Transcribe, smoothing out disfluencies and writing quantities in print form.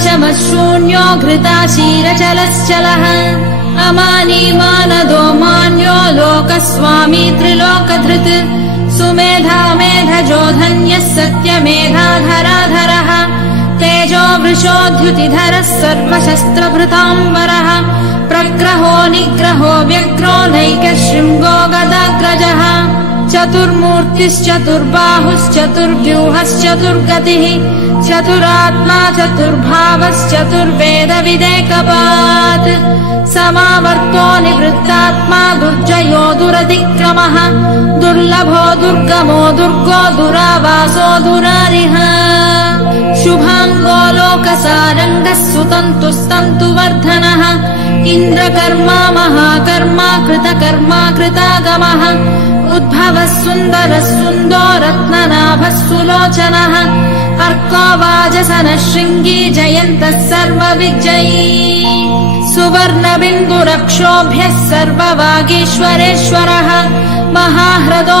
विषमशून्यो घृताशीरचलश्चलः अमानी मानदो मान्यो लोकस्वामी त्रिलोकधृत् सुमेधा मेधजो धन्यः सत्यमेधाधराधरः तेजो वृषोद्युतिधरः सर्वशस्त्रभृताम्बरः प्रग्रहो निग्रहो व्यग्रो नैकशृङ्गो गदाग्रजः चतुर्मूर्तिश्चतुर्बाहुश्चतुर्व्यूहश्चतुर्गतिः चतुरात्मा चतुर्भावश्चतुर्वेदविदेकपात् समावर्तो निवृत्तात्मा दुर्जयो दुरतिक्रमः दुर्लभो दुर्गमो दुर्गो दुरावासो दुरारिः शुभाङ्गो लोकसारङ्गः सुतन्तुस्तन्तुवर्धनः इन्द्रकर्मा महाकर्मा कृतकर्मा कृतागमः उद्भवः सुन्दरः सुन्दो रत्ननाभः सुलोचनः अर्को वाजसनः शृङ्गी जयन्तः सर्वविजयी सुवर्णबिन्दुरक्षोभ्यः सर्ववागीश्वरेश्वरः महाह्रदो